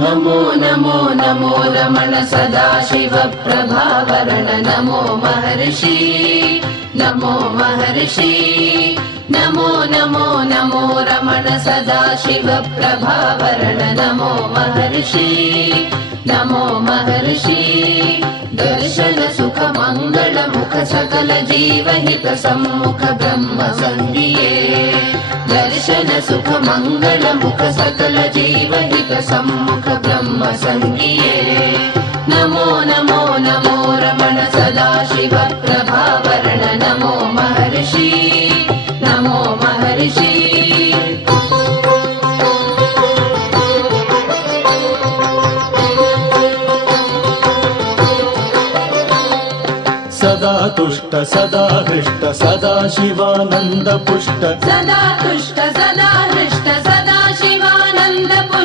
नमो नमो नमो रमण सदाशिव प्रभावरण नमो महर्षि नमो महर्षि नमो नमो नमो रमण सदाशिव प्रभावरण नमो महर्षि नमो महर्षि दर्शन सुख मंगल मुख सकल जीवहित सम्मुख ब्रह्म संगिये दर्शन सुख मंगल मुख सकल जीवहित सम्मुख ब्रह्म संगिये नमो नमो नमो रमण सदाशिव प्रभावरण नमो महर्षि नमो महर्षि सदा तुष्ट सदा हृष्ट सदा शिवानंद पुष्ट सदा तुष्ट सदा हृष्ट